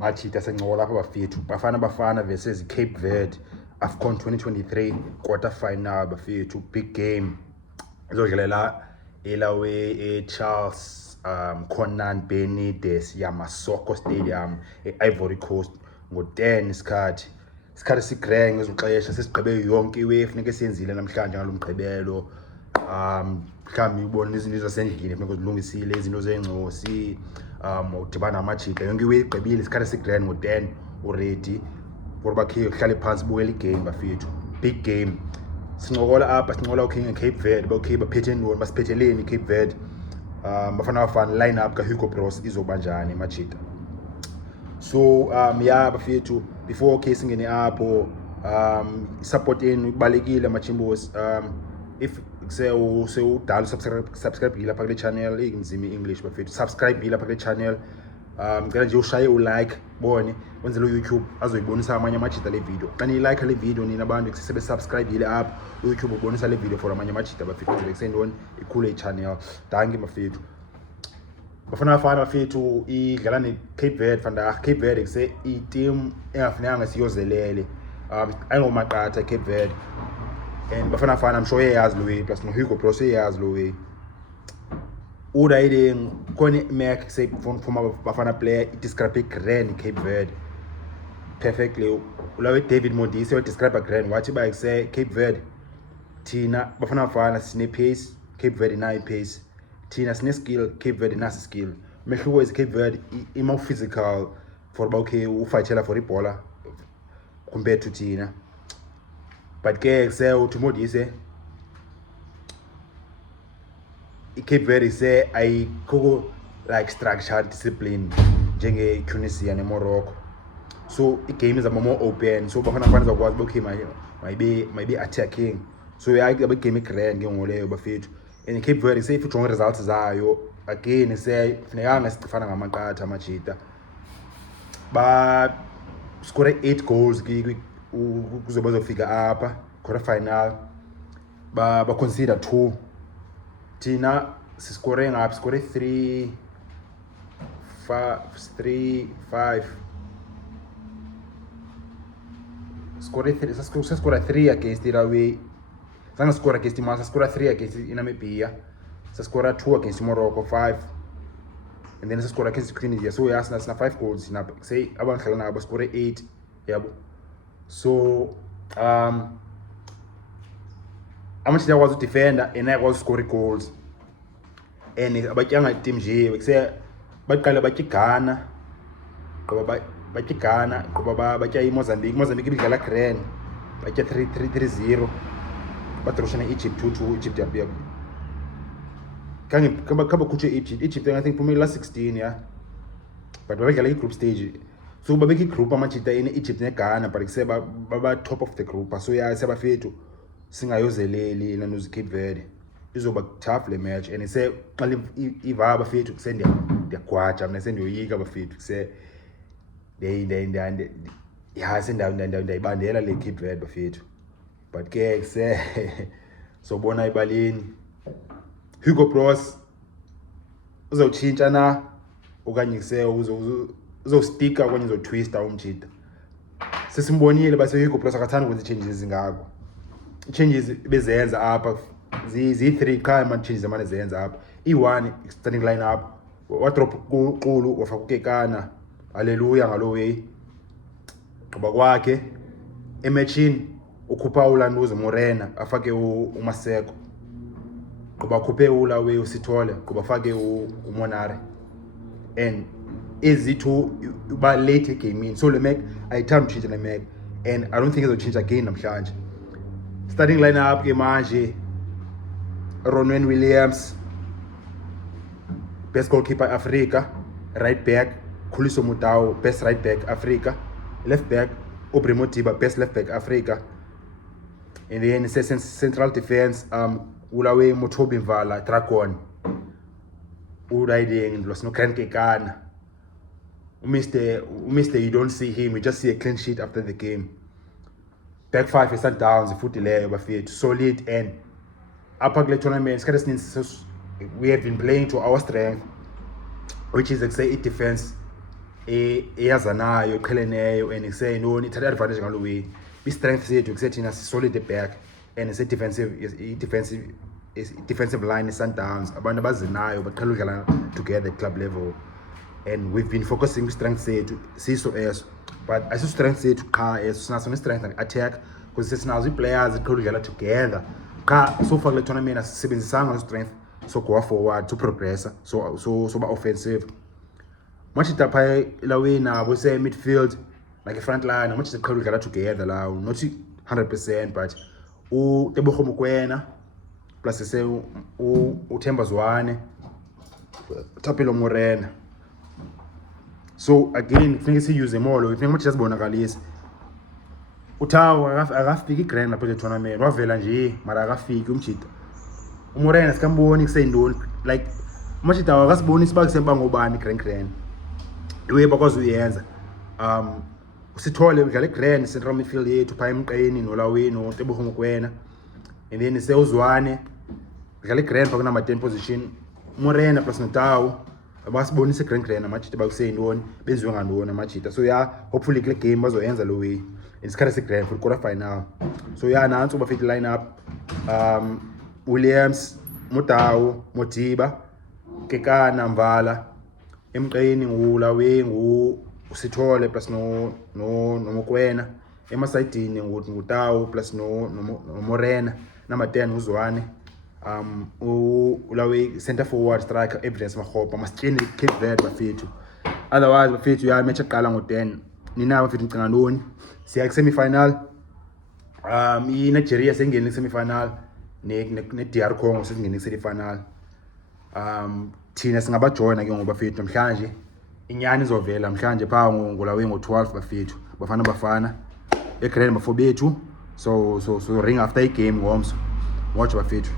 Machita sencola lapha bafethu Bafana Bafana versus Cape Verde Afcon 2023 quarter final bafethu big game izodlalela elawe Charles Conan Benitez Yamasoko Stadium eIvory Coast ngo-10 isikhathi sigreng ngezoxesha sesigqibe yonke iwefu funeka siyenzile namhlanje ngalomgqibelo mhlawumbi ubona izinto zasendlini funeka uzilungisile izinto zengcosi udibana namajita yonke iwe igqibile isikhathi sigrand ngo-10 already for bakhe uhlale phansi bukela igame bafethu big game sincokola apha sincokola ukhe Cape Verde bakhe baphethe ntoni basiphetheleni Cape Verde Bafana Bafana line up ka-Hugo Bros izoba njani majita so ya bafethu before ke singene apho support yenu ibalekile machimbosi if udala subscribe lapha kule channel inzimi English bafethu subscribe lapha kule channel ngicela nje ushaye ulike bone wenzele YouTube azoyibonisa amanye amajita le video xa ni like le video nina abantu sebe subscribe ile app YouTube ubonisa le video for amanye amajita bafethu nje kusendoni ikhule channel danke bafethu Bafana Bafana bafethu idlala ne Cape Verde vandaag Cape Verde kuse i-team engafunekanga siyozelele ayingomaqatha Cape Verde and Bafana Bafana I'm sure yazi lo way plus no Hugo Bros yazi lo way udayiding khona Mac say from Bafana player describe grand Cape Verde perfectly ulawe David Modise wa describe grand wathi ba say Cape Verde thina Bafana Bafana sine pace Cape Verde nayo pace thina sine skill Cape Verde nasi skill mehluko is Cape Verde more physical for okay ufightela for ibhola compared to thina but ke say uThumodise Cape Verde say ayikho like structured discipline njenge Tunisia ne Morocco so igame is more open so Bafana Bafana zakwazi okay maybe attacking so yabe game grand ngengoleyo bafethu and Cape Verde say if ujonga results zayo again say funekanga sicifana ngamaqatha amajita ba score 8 goals kuze bazofika apha quarter final ba consider 2 thina siscore ngapha score 3 5 score 3 score 3 against Irawe Zanga score against Massa score 3 against Namibia score 2 against Morocco 5 and then score against Tunisia so yasina 5 goals na say abantu dlala nabo score 8 yabo so amachita akwazi udefender and akwazi score goals and abatyanga team nje bese baqala batyigana ngoba batyigana ngoba batya iMozambique ibidlala grand batya 3-0 batroshana Egypt 2-2 Egypt yapia kange kaba kuche Egypt I think for last 16 yeah but babedlala i-group stage so babeka i-group amachita in Egypt ne Ghana but kuseba baba top of the group so ya sebafethu singayozeleli na nozi Cape Verde izoba tough le match and ise xa iva bafethu kusende ndiyagwaja mina sendiyoyika bafethu kuse ya sendayibandela le Cape Verde bafethu but ke kuse sobona ibalini Hugo Bros uzawutshintsha na okanye kuse uzostika okanye uzotwista umjita sesimbonile base Hugo Bros akathanda ukwenza changes ezingako changes bezenza apha zi3 qha ama changes amane zenza apha i1 starting line up wa drop kuqulu wafaka uKekana haleluya ngalo way qoba kwakhe ematchini ukhupha ulanduze Morena afake uMaseko qoba khuphe ulawe uSithole qoba afake uMonare and ezithu ba late game so le Mac ayithanda uchange le Mac and I don't think it'll change again namhlanje starting lineup ke manje Ronwen Williams best goalkeeper Africa right back Khuliso Mudau best right back Africa left back Modiba best left back Africa and then central defense ulawe Mvala Dragon uriding los no Kekana Mr. You don't see him, we just see a clean sheet after the game. Back 5 is downs, foot bafethu solid and upper grade tournaments we have been playing to our strength, which is like say defense eyazanayo eqheleneyo and iseyintoni ithatha advantage ngalo way i-strength sethu kusethi solid back and defensive line i-Sundowns abantu abazinayo baqhela udlala together at club level and we've been focusing strength sethu siso eso but ayiso strength sethu qha eso sinaso ne-strength attack because sinazo i-players eqhela udlala together qha so far kule tournament asisebenzisanga strength so go forward to progress so ba offensive machita pha lawe nabo se midfield like a front line machita qhela udlala together lawo not 100% but Tebogo Mokoena plus se uThemba Zwane Tapelo Morena. So again kufanele siuse more lo kufanele manje sibonakalise utawo akafiki grand lapha le tournament wavela nje mara akafiki umjita uMorena sikamboni kuseyindoni like manje akasiboni isibaki semba ngobani grand iwe bakwazi uyenza Sithole udlala grand central midfield yethu pha emqeni nolaweni noTebogo Mokoena and then seuzwane udlala grand pha kunamba 10 position Morena plus Mudau abasibonise grand amajita bakuseyindoni benziwe ngantoni amajita so yeah hopefully kule game bazoyenza lo way isikhathi se-grand for quarter final so yeah nansi bafite line up Williams Mudau Modiba Kekana Mvala emqeni ngulawe Sithole plus no Mokoena emasayidini ngutawo plus no Morena number 10 uZwane ulawe center forward striker evidence Makgopa masitsheni Cape Verde bafethu otherwise bafethu ya match eqala ngo10 nina bafethu ngicanga ntoni siya ku semi final iNigeria sengene semi final ne DR Congo sengene semi final thina singaba joina ke ngoba bafethu namhlanje inyani izovela namhlanje pha ngolawe ngo12 bafethu Bafana Bafana eGrand bafobethu so ring after igame ngomso watch bafethu